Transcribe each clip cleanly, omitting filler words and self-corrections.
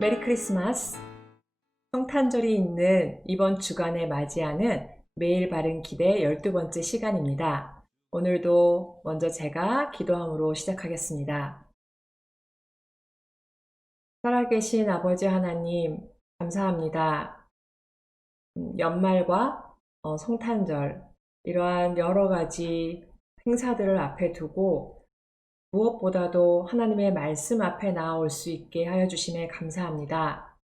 메리 크리스마스! 성탄절이 있는 이번 주간에 맞이하는 매일 바른 기대 12번째 시간입니다. 오늘도 먼저 제가 기도함으로 시작하겠습니다. 살아계신 아버지 하나님, 감사합니다. 연말과 성탄절, 이러한 여러 가지 행사들을 앞에 두고 무엇보다도 하나님의 말씀 앞에 나아올 수 있게 하여 주심에 감사합니다.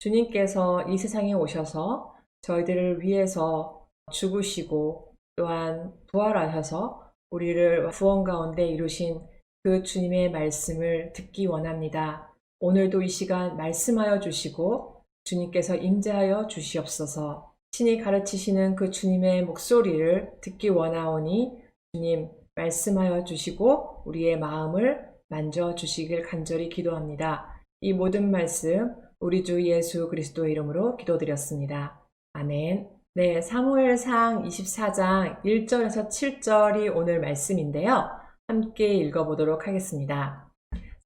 주님께서 이 세상에 오셔서 저희들을 위해서 죽으시고 또한 부활하셔서 우리를 구원 가운데 이루신 그 주님의 말씀을 듣기 원합니다. 오늘도 이 시간 말씀하여 주시고 주님께서 임재하여 주시옵소서. 신이 가르치시는 그 주님의 목소리를 듣기 원하오니 주님 말씀하여 주시고 우리의 마음을 만져 주시길 간절히 기도합니다. 이 모든 말씀 우리 주 예수 그리스도의 이름으로 기도드렸습니다. 아멘. 네, 사무엘상 24장 1절에서 7절이 오늘 말씀인데요. 함께 읽어보도록 하겠습니다.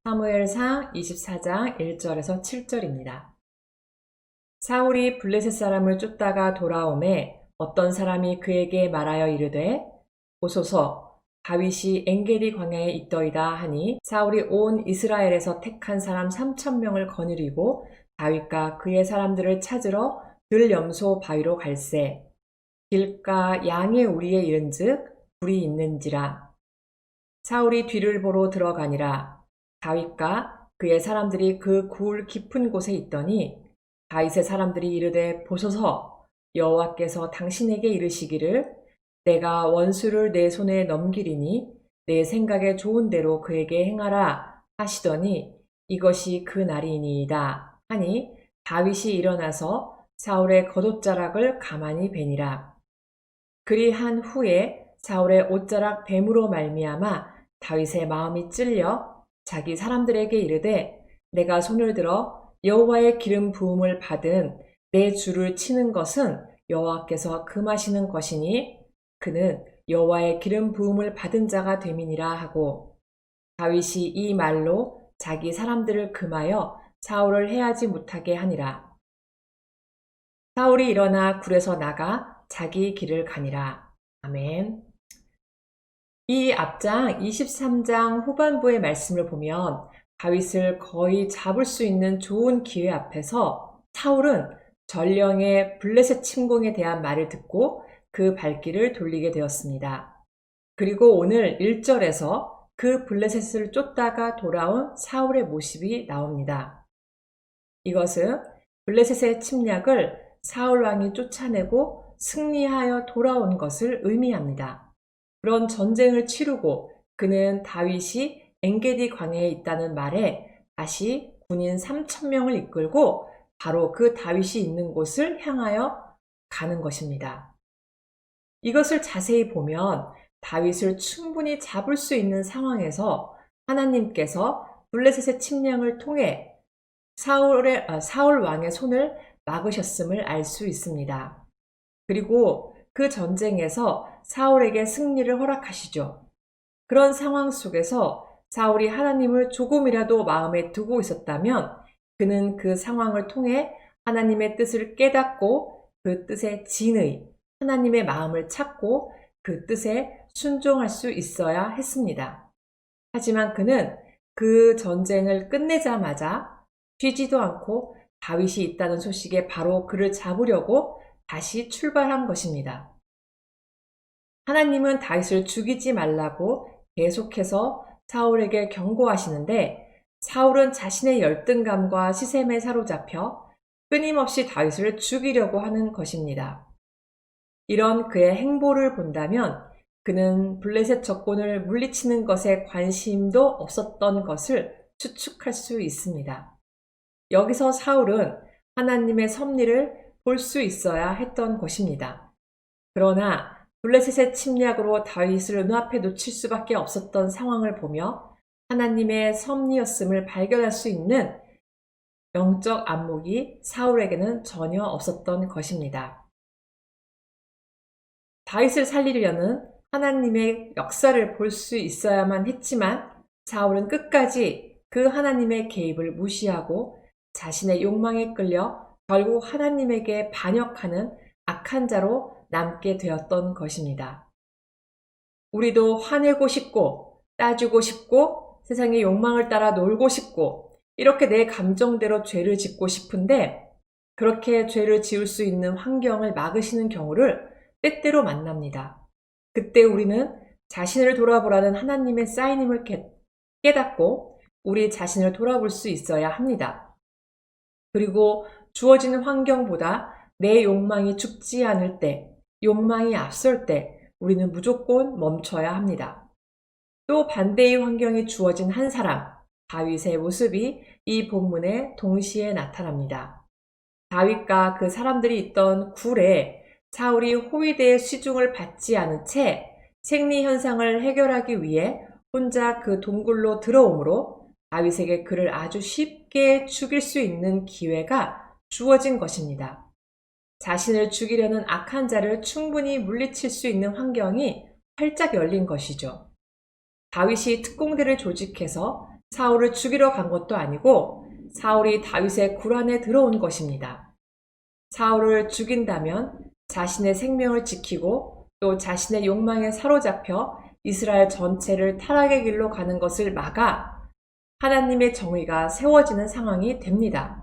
사무엘상 24장 1절에서 7절입니다. 사울이 블레셋 사람을 쫓다가 돌아오매 어떤 사람이 그에게 말하여 이르되 보소서 다윗이 엔게디 광야에 있더이다 하니 사울이 온 이스라엘에서 택한 사람 3,000명을 거느리고 다윗과 그의 사람들을 찾으러 들염소 바위로 갈새 길가 양의 우리에 이른즉 불이 있는지라. 사울이 뒤를 보러 들어가니라. 다윗과 그의 사람들이 그 굴 깊은 곳에 있더니 다윗의 사람들이 이르되 보소서 여호와께서 당신에게 이르시기를 내가 원수를 내 손에 넘기리니 내 생각에 좋은 대로 그에게 행하라 하시더니 이것이 그 날이니이다 하니 다윗이 일어나서 사울의 겉옷자락을 가만히 베니라. 그리한 후에 사울의 옷자락 뱀으로 말미암아 다윗의 마음이 찔려 자기 사람들에게 이르되 내가 손을 들어 여호와의 기름 부음을 받은 내 주를 치는 것은 여호와께서 금하시는 것이니 그는 여호와의 기름 부음을 받은 자가 됨이니라 하고 다윗이 이 말로 자기 사람들을 금하여 사울을 해하지 못하게 하니라. 사울이 일어나 굴에서 나가 자기 길을 가니라. 아멘. 이 앞장 23장 후반부의 말씀을 보면 다윗을 거의 잡을 수 있는 좋은 기회 앞에서 사울은 전령의 블레셋 침공에 대한 말을 듣고 그 발길을 돌리게 되었습니다. 그리고 오늘 1절에서 그 블레셋을 쫓다가 돌아온 사울의 모습이 나옵니다. 이것은 블레셋의 침략을 사울 왕이 쫓아내고 승리하여 돌아온 것을 의미합니다. 그런 전쟁을 치르고 그는 다윗이 엔게디 광야에 있다는 말에 다시 군인 3,000명을 이끌고 바로 그 다윗이 있는 곳을 향하여 가는 것입니다. 이것을 자세히 보면 다윗을 충분히 잡을 수 있는 상황에서 하나님께서 블레셋의 침략을 통해 사울 왕의 손을 막으셨음을 알 수 있습니다. 그리고 그 전쟁에서 사울에게 승리를 허락하시죠. 그런 상황 속에서 사울이 하나님을 조금이라도 마음에 두고 있었다면 그는 그 상황을 통해 하나님의 뜻을 깨닫고 그 뜻에 진의, 하나님의 마음을 찾고 그 뜻에 순종할 수 있어야 했습니다. 하지만 그는 그 전쟁을 끝내자마자 쉬지도 않고 다윗이 있다는 소식에 바로 그를 잡으려고 다시 출발한 것입니다. 하나님은 다윗을 죽이지 말라고 계속해서 사울에게 경고하시는데 사울은 자신의 열등감과 시샘에 사로잡혀 끊임없이 다윗을 죽이려고 하는 것입니다. 이런 그의 행보를 본다면 그는 블레셋 적군을 물리치는 것에 관심도 없었던 것을 추측할 수 있습니다. 여기서 사울은 하나님의 섭리를 볼 수 있어야 했던 것입니다. 그러나 블레셋의 침략으로 다윗을 눈앞에 놓칠 수밖에 없었던 상황을 보며 하나님의 섭리였음을 발견할 수 있는 영적 안목이 사울에게는 전혀 없었던 것입니다. 다윗을 살리려는 하나님의 역사를 볼 수 있어야만 했지만 사울은 끝까지 그 하나님의 개입을 무시하고 자신의 욕망에 끌려 결국 하나님에게 반역하는 악한 자로 남게 되었던 것입니다. 우리도 화내고 싶고 따지고 싶고 세상의 욕망을 따라 놀고 싶고 이렇게 내 감정대로 죄를 짓고 싶은데 그렇게 죄를 지을 수 있는 환경을 막으시는 경우를 때때로 만납니다. 그때 우리는 자신을 돌아보라는 하나님의 사인임을 깨닫고 우리 자신을 돌아볼 수 있어야 합니다. 그리고 주어지는 환경보다 내 욕망이 죽지 않을 때, 욕망이 앞설 때 우리는 무조건 멈춰야 합니다. 또 반대의 환경이 주어진 한 사람, 다윗의 모습이 이 본문에 동시에 나타납니다. 다윗과 그 사람들이 있던 굴에 사울이 호위대의 시중을 받지 않은 채 생리 현상을 해결하기 위해 혼자 그 동굴로 들어오므로 다윗에게 그를 아주 쉽게 죽일 수 있는 기회가 주어진 것입니다. 자신을 죽이려는 악한 자를 충분히 물리칠 수 있는 환경이 활짝 열린 것이죠. 다윗이 특공대를 조직해서 사울을 죽이러 간 것도 아니고 사울이 다윗의 굴 안에 들어온 것입니다. 사울을 죽인다면 자신의 생명을 지키고 또 자신의 욕망에 사로잡혀 이스라엘 전체를 타락의 길로 가는 것을 막아 하나님의 정의가 세워지는 상황이 됩니다.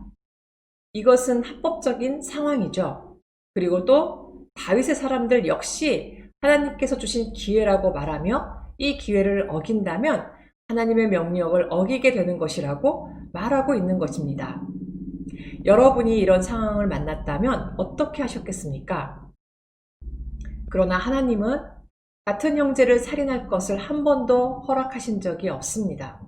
이것은 합법적인 상황이죠. 그리고 또 다윗의 사람들 역시 하나님께서 주신 기회라고 말하며 이 기회를 어긴다면 하나님의 명령을 어기게 되는 것이라고 말하고 있는 것입니다. 여러분이 이런 상황을 만났다면 어떻게 하셨겠습니까? 그러나 하나님은 같은 형제를 살인할 것을 한 번도 허락하신 적이 없습니다.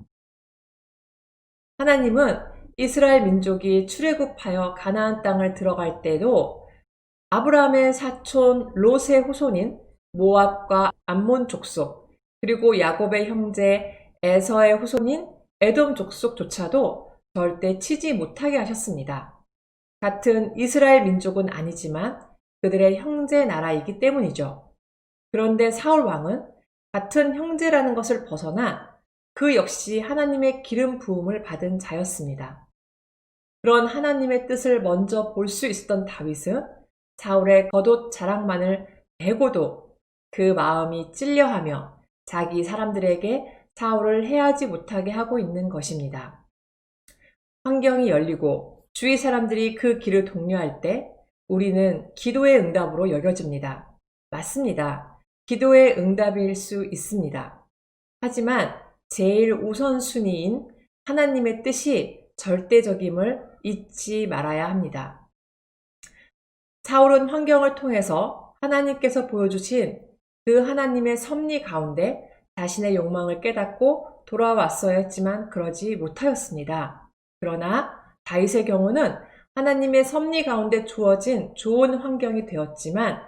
하나님은 이스라엘 민족이 출애굽하여 가나안 땅을 들어갈 때도 아브라함의 사촌 롯의 후손인 모압과 암몬 족속 그리고 야곱의 형제 에서의 후손인 에돔 족속조차도 절대 치지 못하게 하셨습니다. 같은 이스라엘 민족은 아니지만 그들의 형제 나라이기 때문이죠. 그런데 사울 왕은 같은 형제라는 것을 벗어나 그 역시 하나님의 기름 부음을 받은 자였습니다. 그런 하나님의 뜻을 먼저 볼 수 있었던 다윗은 사울의 겉옷 자랑만을 베고도 그 마음이 찔려하며 자기 사람들에게 사울을 해하지 못하게 하고 있는 것입니다. 환경이 열리고 주위 사람들이 그 길을 독려할 때 우리는 기도의 응답으로 여겨집니다. 맞습니다. 기도의 응답일 수 있습니다. 하지만 제일 우선순위인 하나님의 뜻이 절대적임을 잊지 말아야 합니다. 사울은 환경을 통해서 하나님께서 보여주신 그 하나님의 섭리 가운데 자신의 욕망을 깨닫고 돌아왔어야 했지만 그러지 못하였습니다. 그러나 다윗의 경우는 하나님의 섭리 가운데 주어진 좋은 환경이 되었지만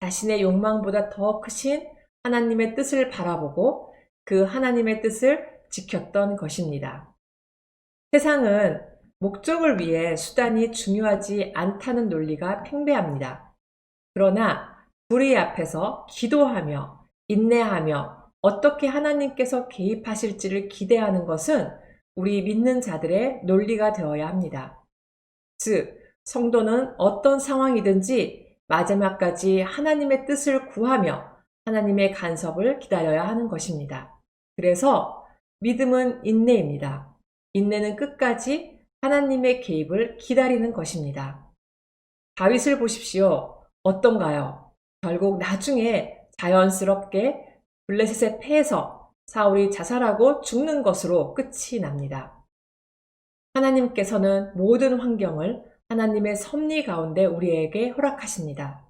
자신의 욕망보다 더 크신 하나님의 뜻을 바라보고 그 하나님의 뜻을 지켰던 것입니다. 세상은 목적을 위해 수단이 중요하지 않다는 논리가 팽배합니다. 그러나 불의 앞에서 기도하며 인내하며 어떻게 하나님께서 개입하실지를 기대하는 것은 우리 믿는 자들의 논리가 되어야 합니다. 즉, 성도는 어떤 상황이든지 마지막까지 하나님의 뜻을 구하며 하나님의 간섭을 기다려야 하는 것입니다. 그래서 믿음은 인내입니다. 인내는 끝까지 하나님의 개입을 기다리는 것입니다. 다윗을 보십시오. 어떤가요? 결국 나중에 자연스럽게 블레셋의 패에서 사울이 자살하고 죽는 것으로 끝이 납니다. 하나님께서는 모든 환경을 하나님의 섭리 가운데 우리에게 허락하십니다.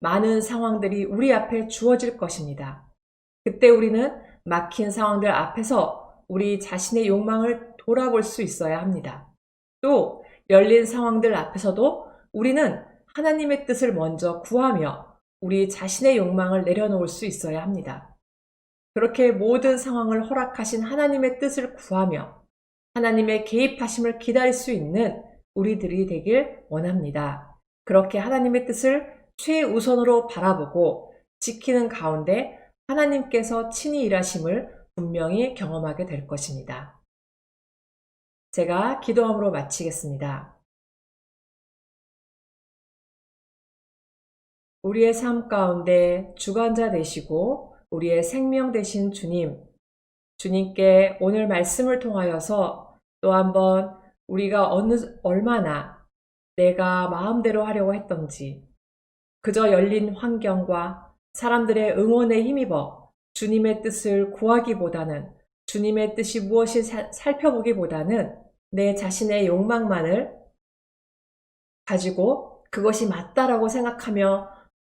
많은 상황들이 우리 앞에 주어질 것입니다. 그때 우리는 막힌 상황들 앞에서 우리 자신의 욕망을 돌아볼 수 있어야 합니다. 또 열린 상황들 앞에서도 우리는 하나님의 뜻을 먼저 구하며 우리 자신의 욕망을 내려놓을 수 있어야 합니다. 그렇게 모든 상황을 허락하신 하나님의 뜻을 구하며 하나님의 개입하심을 기다릴 수 있는 우리들이 되길 원합니다. 그렇게 하나님의 뜻을 최우선으로 바라보고 지키는 가운데 하나님께서 친히 일하심을 분명히 경험하게 될 것입니다. 제가 기도함으로 마치겠습니다. 우리의 삶 가운데 주관자 되시고 우리의 생명 되신 주님, 주님께 오늘 말씀을 통하여서 또 한번 우리가 얼마나 내가 마음대로 하려고 했던지, 그저 열린 환경과 사람들의 응원에 힘입어 주님의 뜻을 구하기보다는, 주님의 뜻이 무엇이 살펴보기보다는 내 자신의 욕망만을 가지고 그것이 맞다라고 생각하며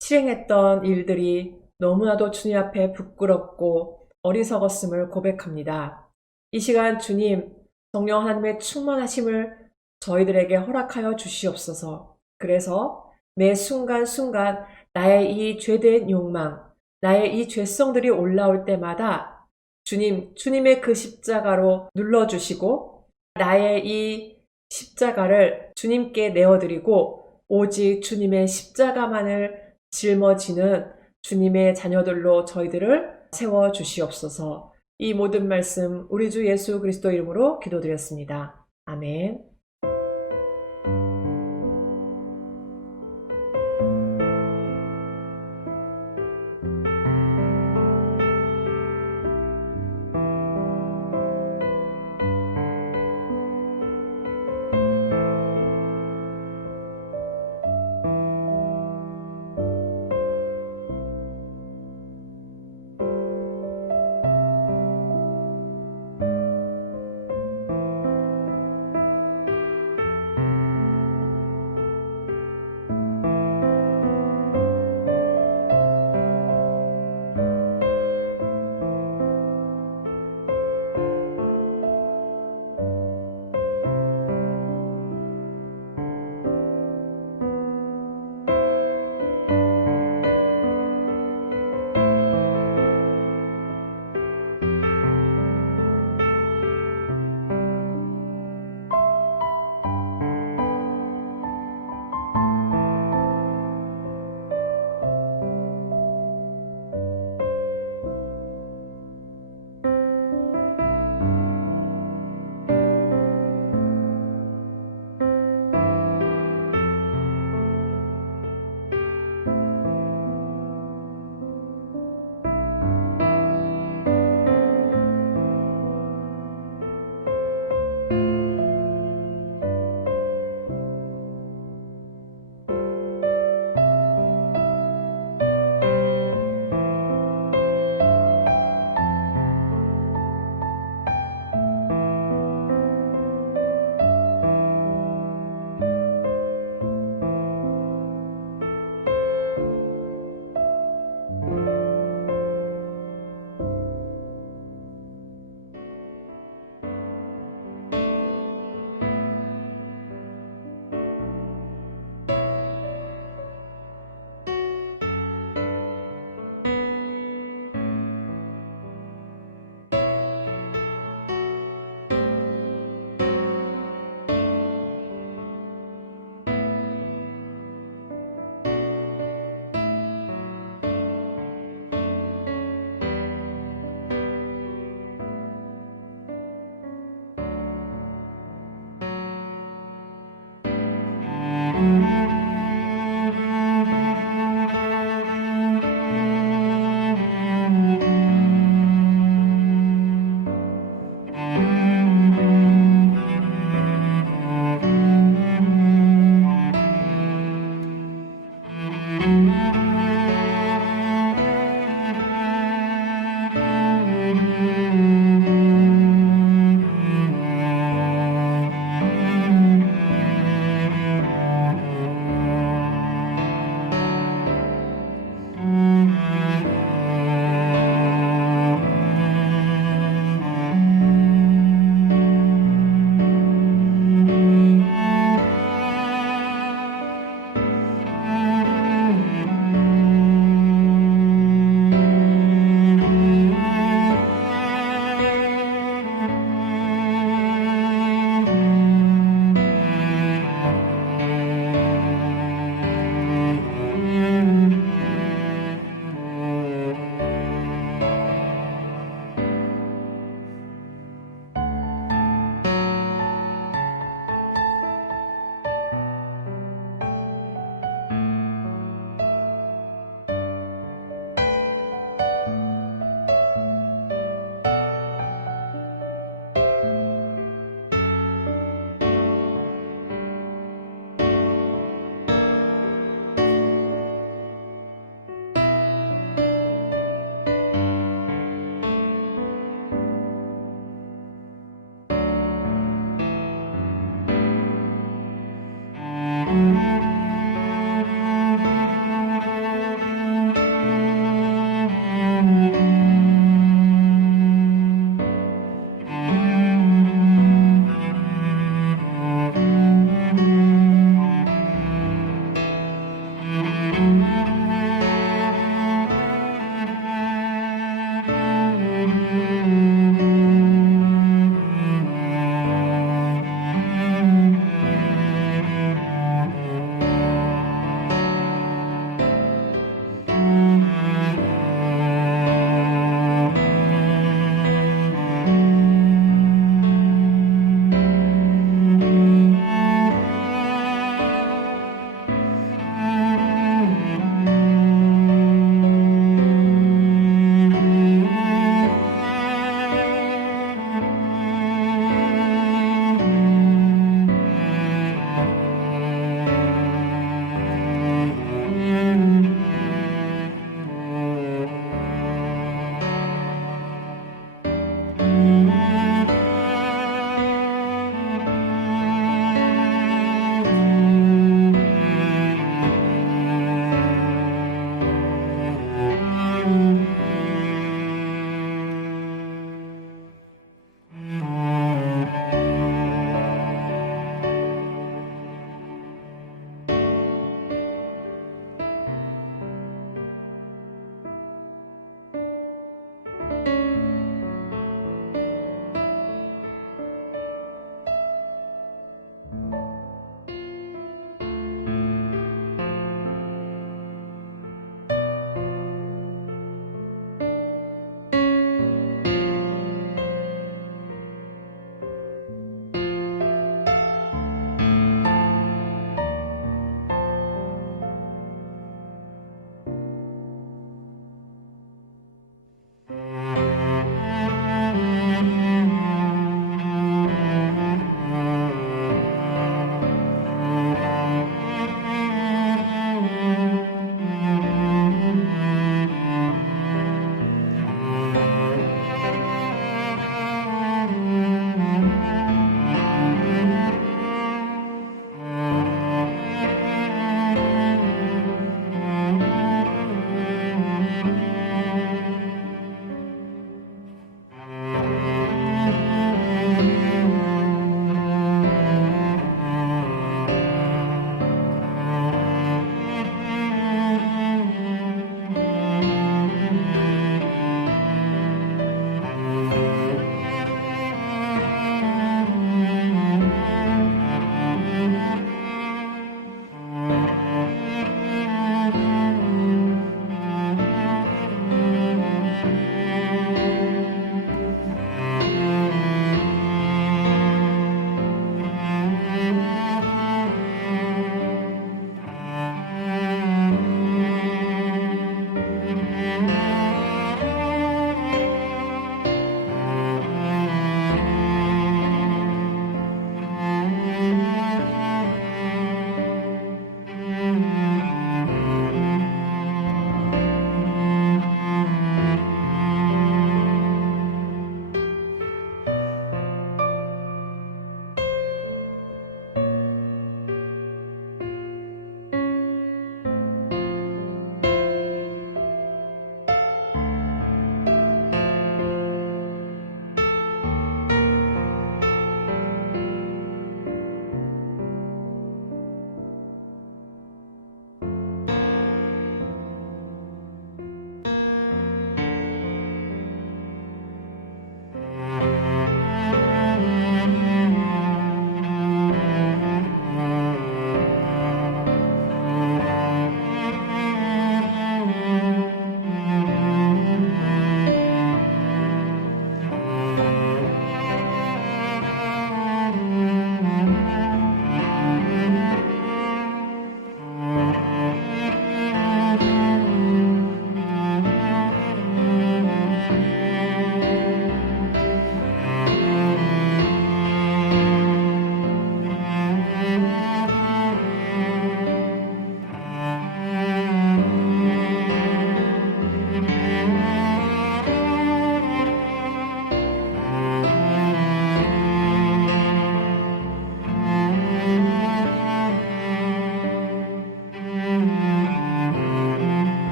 실행했던 일들이 너무나도 주님 앞에 부끄럽고 어리석었음을 고백합니다. 이 시간 주님, 성령 하나님의 충만하심을 저희들에게 허락하여 주시옵소서. 그래서 매 순간순간 나의 이 죄된 욕망, 나의 이 죄성들이 올라올 때마다 주님의 그 십자가로 눌러주시고 나의 이 십자가를 주님께 내어드리고 오직 주님의 십자가만을 짊어지는 주님의 자녀들로 저희들을 세워주시옵소서. 이 모든 말씀 우리 주 예수 그리스도 이름으로 기도드렸습니다. 아멘.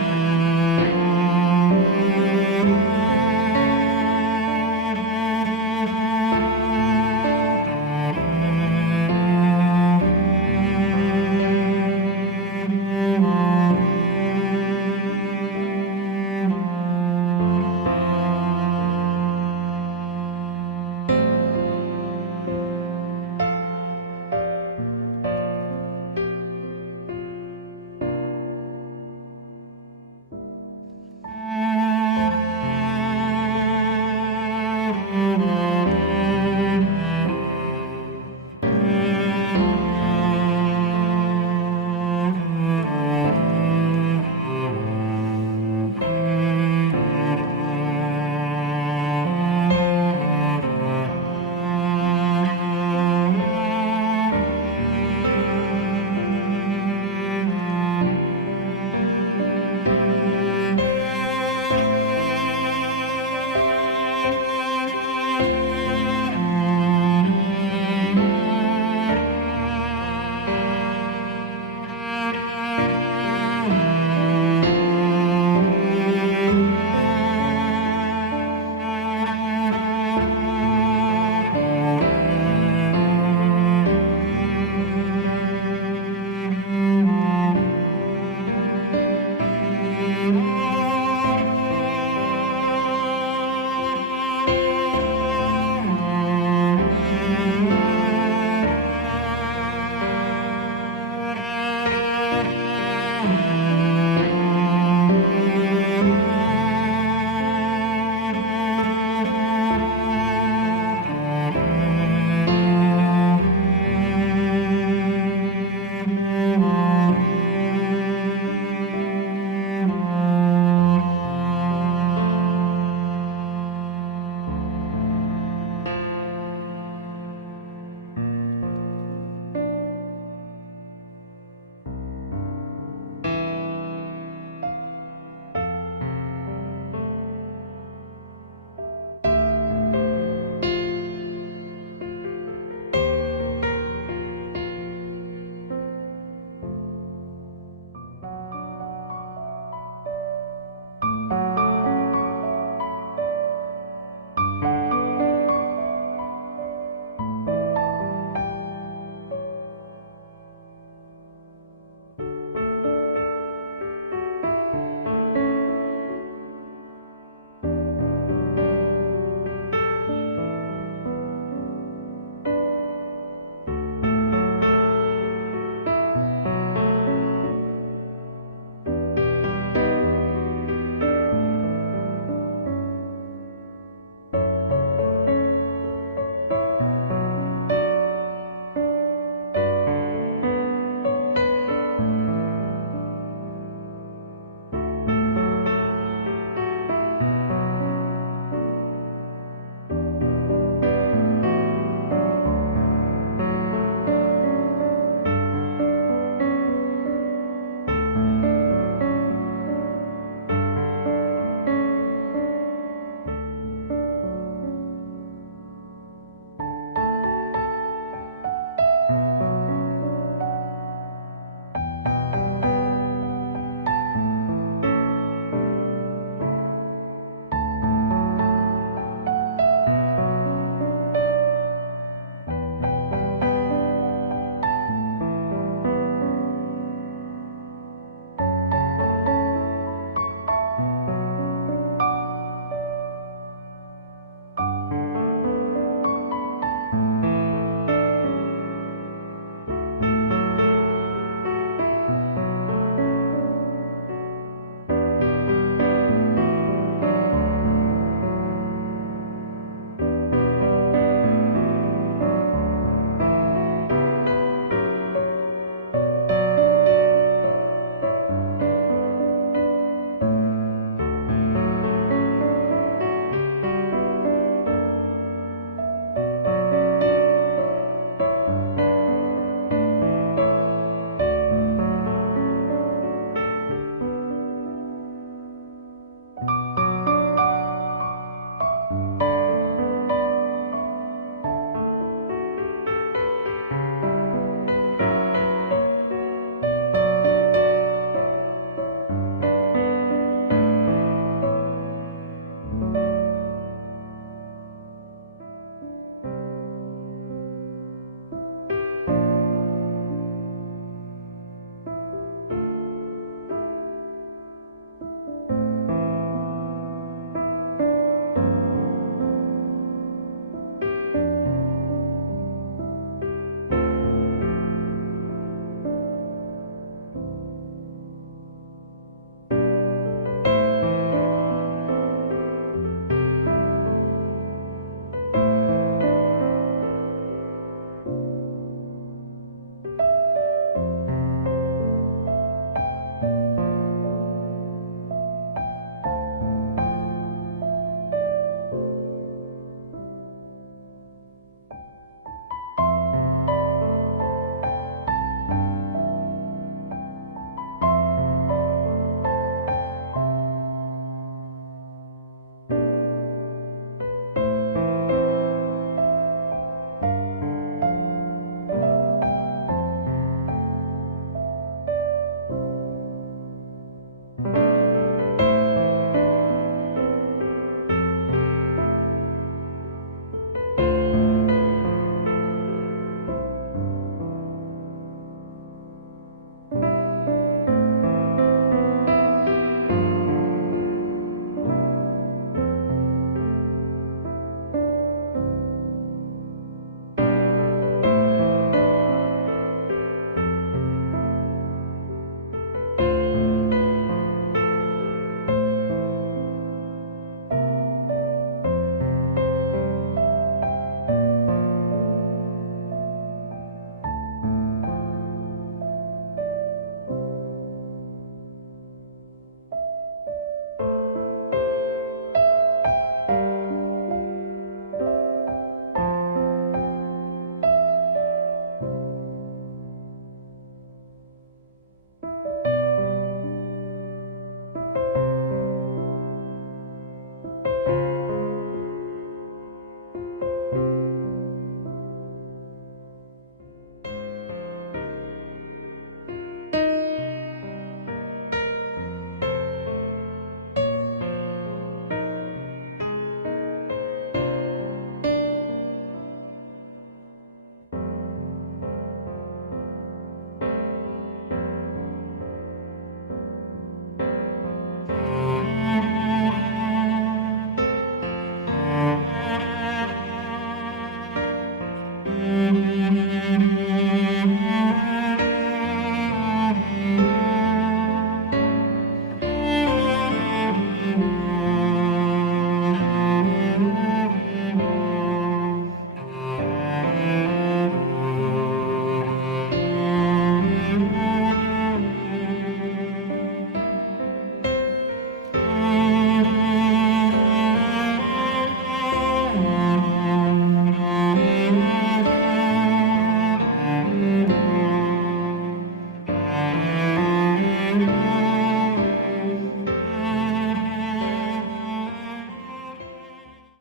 아멘.